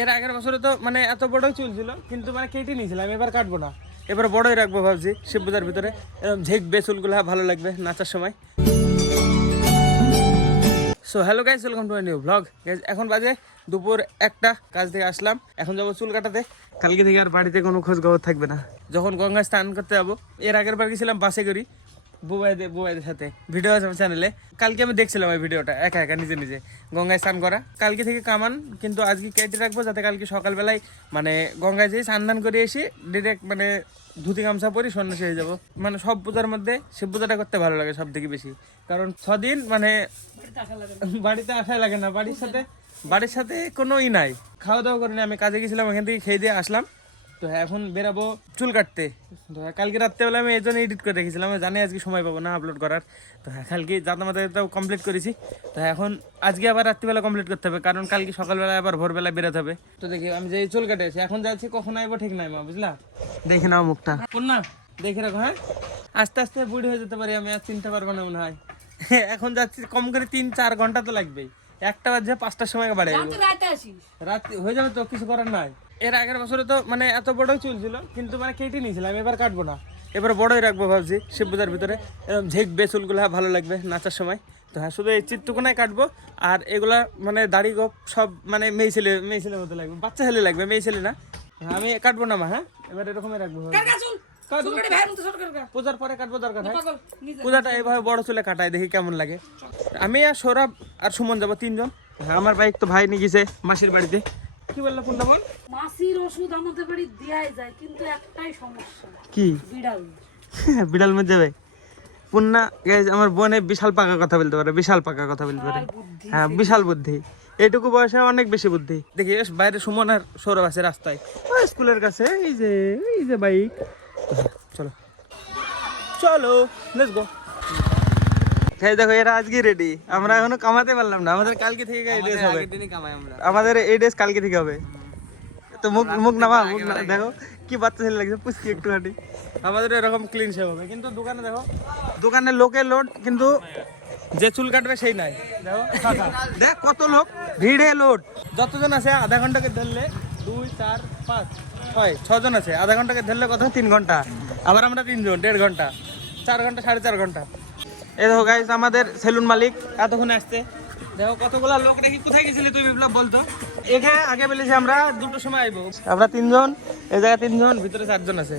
এর আগের বছরে তো মানে এত বড়ই চুল ছিল, কিন্তু মানে কেটে নিয়েছিলাম, এবার কাটবো না, এবার বড়ই রাখবো ভাবছি। শিব পূজার ভিতরে এরকম ঝেঁকবে চুলগুলো, ভালো লাগবে নাচার সময়। So hello guys, welcome to my new blog. Guys এখন বাজে দুপুর 1টা, কাজ থেকে আসলাম, এখন যাবো চুল কাটাতে। কালকে থেকে আর বাড়িতে কোনো খোঁজ খবর থাকবে না। যখন গঙ্গায় স্নান করতে যাবো, এর আগের বার গেছিলাম বাসে করি বুবাইদের সাথে, ভিডিও আছে আমার চ্যানেলে। কালকে আমি দেখছিলাম ওই ভিডিওটা একা একা নিজে নিজে গঙ্গায় স্নান করা। কালকে থেকে কামান, কিন্তু আজকে কেটে রাখবো যাতে কালকে সকালবেলায় মানে গঙ্গায় যেয়ে স্নান দান করে এসে ডিরেক্ট মানে ধুতি গামছা পরি সন্ন্যাসী হয়ে যাবো। মানে সব পূজার মধ্যে শিব পূজাটা করতে ভালো লাগে সব থেকে বেশি, কারণ 6 দিন মানে বাড়িতে আসাই লাগে না, বাড়ির সাথে কোনো নাই। খাওয়া দাওয়া করিনি, আমি কাজে গেছিলাম, এখান থেকে খেয়ে দিয়ে আসলাম। তো হ্যাঁ, এখন বেরাবো চুল কাটতে। তো হ্যাঁ, কালকে রাত্রেবেলা আমি এই জন্য এডিট করে রেখেছিলাম, আমি জানি আজকে সময় পাবো না আপলোড করার। তো হ্যাঁ, কালকে যাতামাতাও কমপ্লিট করেছি। তো হ্যাঁ, এখন আজকে আবার রাত্রিবেলা কমপ্লিট করতে হবে, কারণ কালকে সকালবেলা আবার ভোরবেলা বেরোতে হবে। তো দেখি আমি যে চুল কাটে আছি, এখন যাচ্ছি, কখন আইবো ঠিক নাই মা, বুঝলা? দেখে নাও মুখটা, কোন না দেখে রাখো। হ্যাঁ, আস্তে আস্তে বুড়ি হয়ে যেতে পারি আমি, আর চিনতে পারবো না মনে হয়। এখন যাচ্ছি, কম করে 3-4 ঘন্টা তো লাগবেই। 1টা বাজে 5টার সময় বাড়ি রাত হয়ে যাবে, তো কিছু করার নাই। এর আগের বছরে তো মানে এত বড়ই চুল ছিল, কিন্তু মানে কেটে নিয়েছিলাম, এবার কাটবো না, এবার বড়ই রাখবো ভাবছি। শিব পূজার ভিতরে এরকম ঝেঁকবে চুলগুলো, ভালো লাগবে নাচার সময়। তো হ্যাঁ, শুধু এই চিত্রকোনায় কাটবো, আর এগুলা মানে দাড়ি গোপ সব মানে মেয়ে ছেলে মতো লাগবে, বাচ্চা ছেলে লাগবে, মেয়ে ছেলে না। আমি কাটবো না মা, হ্যাঁ এবার এরকমই রাখবো। পূজার পরে কাটবো, দরকার হয় পূজাটা এইভাবে বড় চুলে কাটায়, দেখি কেমন লাগে। আমি আর সৌরভ আর সুমন যাবো 3 জন। হ্যাঁ, আমার বাইক তো ভাই নিয়ে গেছে মাসির বাড়িতে। কি বললো কোনটা বল? মাসির ওষুধ আমাদের বাড়ি দেয়াই যায়, কিন্তু একটাই সমস্যা, কি? বিড়াল। বিড়াল মধ্যে যাবে পুন্না। গাইজ আমার বোনে বিশাল পাকা কথা বলতে পারে, বিশাল পাকা কথা বলতে পারে। হ্যাঁ, বিশাল বুদ্ধি, এইটুকু বয়সে অনেক বেশি বুদ্ধি। দেখি বাইরে সুমন আর সৌরভ আছে রাস্তায়, স্কুলের কাছে, এই যে বাইক। চলো চলো, লেটস গো। দেখো এরা আজকে রেডি, আমরা এখনো কামাতে পারলাম না, আমাদের কালকে থেকে এই ড্রেস হবে, আমাদের এই ড্রেস কালকে থেকে হবে। তো মুখ নামা, দেখো কি বাচ্চা ছেলে লাগছে, পুষ্টি একটু হাঁটি। আমাদের এরকম ক্লিন শেভ হবে, কিন্তু দোকানে দেখো, দোকানে লোকের লোড, কিন্তু যে চুল কাটবে সেই নাই। দেখো দেখ কত লোক, ভিড়ে লোড। যতজন আছে আধা ঘন্টাকে ধরলে 2, 4, 5, 6 জন আছে, আধা ঘন্টাকে ধরলে কত 3 ঘন্টা, আবার আমরা 3 জন 1.5 ঘন্টা, 4 ঘন্টা 4.5 ঘন্টা। এই দেখো গাইস, আমাদের সেলুন মালিক এতক্ষণে আসছে। দেখো কতগুলা লোক, দেখি কোথায় গেছিলি তুই বিপ্লব বলতো? এখানে আগে বলেছি আমরা 2টোর সময় আইবো, আমরা 3 জন, এই জায়গায় 3 জন, ভিতরে 4 জন আছে।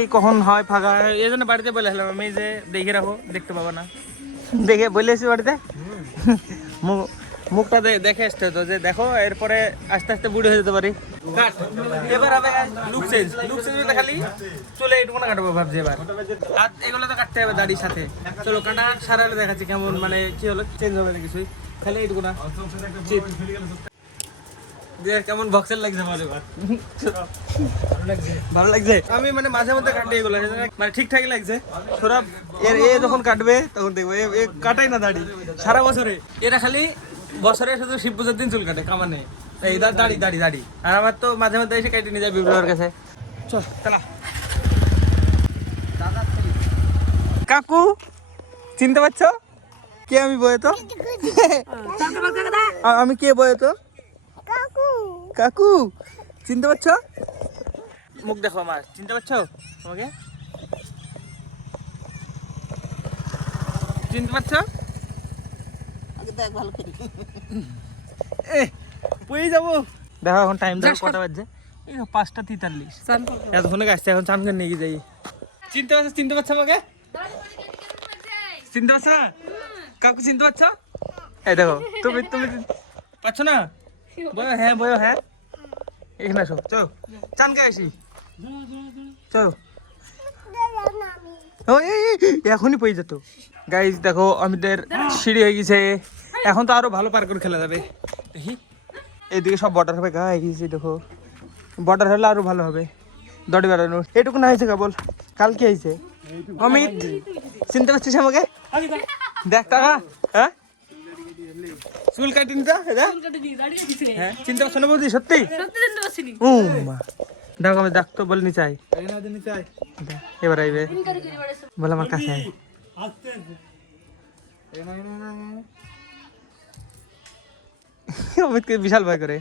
এই কখন হয় ফাঁকা, এই জন্য বাড়িতে বলে আসলাম আমি যে দেখে রাখো, দেখতে পাবো না, দেখে বলে এসি বাড়িতে। মুখটা দেখে আসতে হতো যে দেখো, এরপরে আস্তে আস্তে বুড়ি হয়ে যেতে পারি। এবার হবে লুক চেঞ্জ খালি চলে এইটুকু না কাটবো ভাবছি এবার, আর এগুলো তো কাটতে হবে দাড়ির সাথে। চলো কাটা সারালে দেখাচ্ছি কেমন মানে কি হলো, চেঞ্জ হবে না কিছুই, খালি এইটুকু না। কেমন বক্সের লাগছে আমার এবার, ভালো লাগছে। আমি মানে মাঝে মধ্যে কাটি এগুলো, মানে ঠিকঠাকই লাগছে। সৌরভ এ যখন কাটবে তখন দেখবো এ কাটাই না দাড়ি সারা বছরে, এরা খালি বছরে শুধু শিব পূজার দিন চুল কাটে কামানে, এই দাড়ি। আর আমার তো মাঝে মধ্যে এসে কেটে নিয়ে যায় বিপ্লবের কাছে। চল চালা। কাকু চিনতে পারছো কে আমি? বয়ে তো আমি কে, বয়ে তো কাকু, চিনতে পারছো? মুখ দেখো আমার, চিনতে পারছো তোমাকে? চিনতে পারছো? পড়ে যাবো। দেখো এখন টাইম দেখো কটা বাজছে, 5:43। এতক্ষণে আসছে, এখন চান করে নিয়ে যাই। চিনতে পারছো আমাকে? চিনতে পারছো না? কাকু চিনতে পারছো? এই দেখো, তুমি পাচ্ছ না? বয় হ্যাঁ এখানে আসো, চলো চান কে আসি, চলো। এখনই পেয়ে যেত। গাইজ দেখো আমাদের সিঁড়ি হয়ে গেছে, এখন তো আরো ভালো পার করে খেলা যাবে। দেখি এইদিকে সব বর্ডার হবে গাইজ, দেখো বর্ডার হলে আরো ভালো হবে। দড়ি বেড়ানো এটুকু না হয়েছে কেবল, কালকে হয়েছে। অমিত চিনতে পারছিস আমাকে? দেখ টাকা, হ্যাঁ চুল কাটিনি তো, হ্যাঁ চিনতে পারছো না বৌদি? সত্যি দেখো আমি ডাক্তো বলে নি চাই, এবার আইবে বলে আমার কাছে অমিতকে বিশাল ভয় করে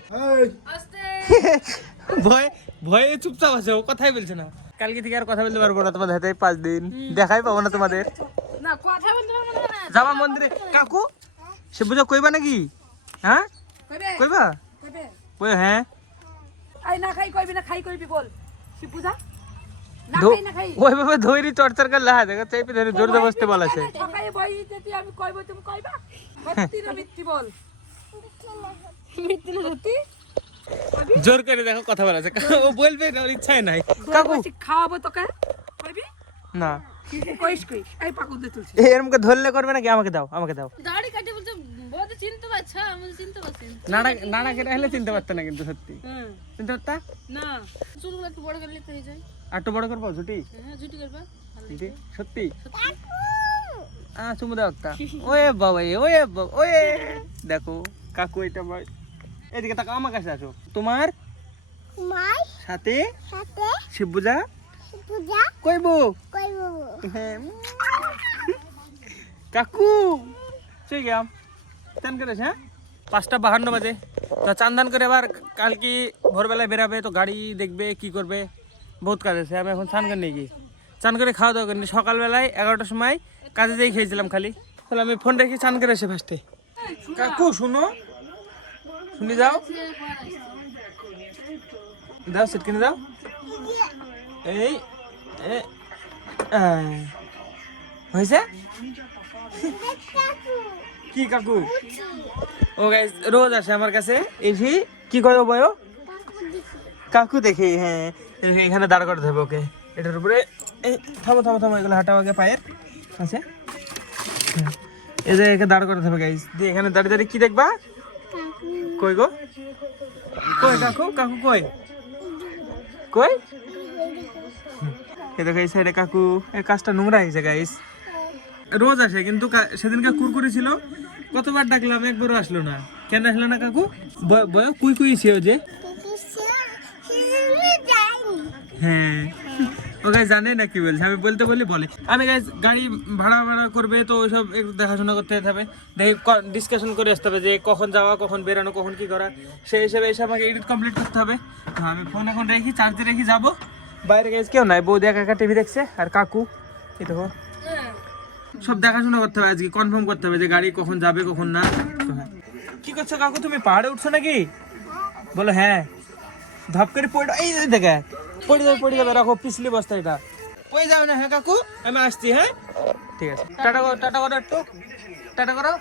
ভয় ভয়ে চুপচাপ আছে, ও কথাই বলছে না। কালকে থেকে আর কথা বলতে পারবো না তোমাদের হাতে 5 দিন, দেখাই পাবো না তোমাদের। না কথা বলতে পারবো না যাবা মন্দিরে কাকু, সে বুঝা কইবা নাকি? হ্যাঁ কইবে কইবা? কইবে কই হ্যাঁ আই না খাই কইবি না খাই কইবি বল শিব পূজা না ধো- খাই না খাই ওইভাবে ধৈরি চর্চার করে লাহা দেখো চাইপে ধরে জোর জবরদস্তি বলাছে। ঠকাই বইতে তুই আমি কইব তুমি কইবা সত্যি না মিথ্যি বল মিথ্যি না সত্যি জোর করে দেখো কথা বলাছে, ও বলবে না, ওর ইচ্ছাই নাই। কাকু কাকু খাওয়াবো তোকে কইবি না কইস কইস এই পাকুন দে তুলছি এরমকে ধরলে করবে নাকি? আমাকে দাও, আমাকে দাও। দাড়ি কাটে বলতে বড় চিনতে পারছ, আমি চিনতে পারছি না। নানা নানা কেটে হলে চিনতে পারতো না কিন্তু সত্যি হুম চিনতে পারতা। না চুলগুলো একটু বড় করলে তো হয়ে যায়। আর একটু বড় করবো ছুটি হ্যাঁ ঝুটি করবা ছুটি সত্যি। চুমু দাও একটা। ওয়ে বাবা ওয়ে বাবা ওয়ে দেখো কাকু এটা ভাই, এদিকে তাকাও, আমার কাছে আসো। তোমার সাথে শিব পূজা কইবো হ্যাঁ। কাকু ঠিক গেলাম চান করেছ। হ্যাঁ 5:52 বাজে, তো চান দান করে আবার কালকে ভোরবেলায় বেরাবে, তো গাড়ি দেখবে কি করবে, বহুত কাজ আছে। আমি এখন চান করে নিয়ে গিয়ে চান করে খাওয়া দাওয়া করিনি, সকালবেলায় 11টার সময় কাজে যেয়ে খেয়েছিলাম খালি। তাহলে আমি ফোন রেখে চান করে এসে ফার্স্টে। কাকু শুনো, শুনি যাও, দাও সিট কিনে দাও। এই হয়েছে কি কাকু? ও গাইস রোজ আসে আমার কাছে, এসে কি করে বয় কাকু দেখে। হ্যাঁ এখানে দাঁড় করতে হবে ওকে, এটার উপরে। এই থামো থামো থামো, এগুলো হাঁটাও আগে পায়ের আছে। এই যে একে দাঁড় করতে হবে গাইস, দিয়ে এখানে দাঁড়িয়ে দাঁড়িয়ে কি দেখবা? কই গো কই কাকু? কাকু কই কই? এই দেখো এই সাইডে কাকু, এই কাজটা নোংরা হয়েছে গাইস। রোজ আসে কিন্তু সেদিনকে কুরকুরি ছিল, কতবার ডাকলাম একবারও আসলো না। কেন আসলো না কাকু? বয় কুই কুই ছিল যে। হ্যাঁ ও গাইস জানে না কি বলছে, আমি বলতে বলি বলে। আমি গাইস গাড়ি ভাড়া করবে, তো ওইসব একটু দেখাশোনা করতে হবে, দেখে ডিসকাশন করে আসতে হবে যে কখন যাওয়া, কখন বেরানো, কখন কি করা, সেই হিসেবে এসে আমাকে এডিট কমপ্লিট করতে হবে। তো আমি ফোন এখন রেখি, চার্জে রেখে যাবো। বাইরে গাইস কেউ নাই, বৌদি একা একা টিভি দেখছে, আর কাকু এই দেখো সব দেখাশোনা করতে হবে, আজকে কনফার্ম করতে হবে যে গাড়ি কখন যাবে কখন না। তো হ্যাঁ কি করছো কাকু, তুমি পাহাড়ে উঠছো নাকি? বলো হ্যাঁ। ধপ করে পড়ে, এই দেখে পড়ে যাবে, রাখো পিছলি বস্তা, এটা পড়ে যাবে না। হ্যাঁ কাকু আমি আসছি। হ্যাঁ ঠিক আছে, টাটা করো, টাটা করো, একটু টাটা করো,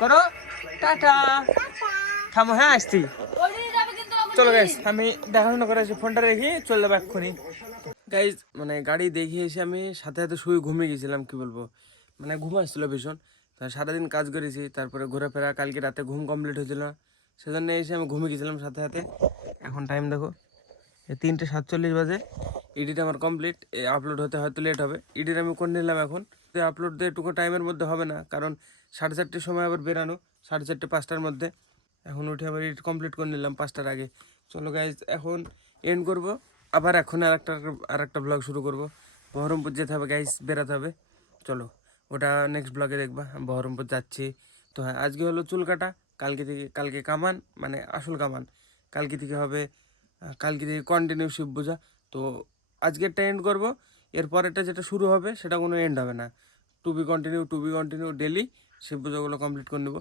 করো টাটা, থামো। হ্যাঁ আসছি, চলো গাইস আমি দেখাশোনা করে আসি, ফোনটা রেখে চলে যাবো এক্ষুনি। গাইজ মানে গাড়ি দেখে এসে আমি সাথে সাথে শুয়ে ঘুমিয়ে গেছিলাম, কি বলবো, মানে ঘুম আসছিল ভীষণ। সারাদিন কাজ করেছি, তারপরে ঘোরাফেরা, কালকে রাতে ঘুম কমপ্লিট হয়েছিল না, সেজন্য এসে আমি ঘুমিয়ে গেছিলাম সাথে সাথে। এখন টাইম দেখো 3:47 বাজে, এডিট আমার কমপ্লিট, আপলোড হতে হয়তো লেট হবে। এডিট আমি করে নিলাম, এখন আপলোড দিয়ে এটুকু টাইমের মধ্যে হবে না, কারণ 4:30টার সময় আবার বেরানো, 4:30 5টার মধ্যে। এখন উঠে আবার এডিট কমপ্লিট করে নিলাম 5টার আগে। চলো গাইজ এখন এন্ড করবো, আবার এখন আর একটা ব্লগ শুরু করব। বহরমপুর যেতে হবে গাইস, বেরাতে হবে, চলো ওটা নেক্সট ব্লগে দেখবা। আমি বহরমপুর যাচ্ছি। তো হ্যাঁ আজকে হলো চুল কাটা, কালকে কামান, মানে আসল কামান কালকে থেকে হবে, কালকে থেকে কন্টিনিউ শিব পূজা। তো আজকেরটা এন্ড করবো, এরপরেরটা যেটা শুরু হবে সেটা কোনো এন্ড হবে না, to be continue daily Shiva পুজোগুলো কমপ্লিট করে নেবো।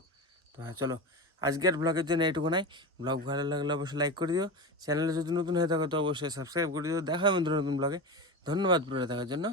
তো হ্যাঁ চলো আজকের ব্লগের জন্য এইটুকু নাই। ব্লগ ভালো লাগলে অবশ্যই লাইক করে দিও, চ্যানেলে যদি নতুন হয়ে থাকো তো অবশ্যই সাবস্ক্রাইব করে দিও। দেখা হবে নতুন ব্লগে, ধন্যবাদ পুরো দেখার জন্য।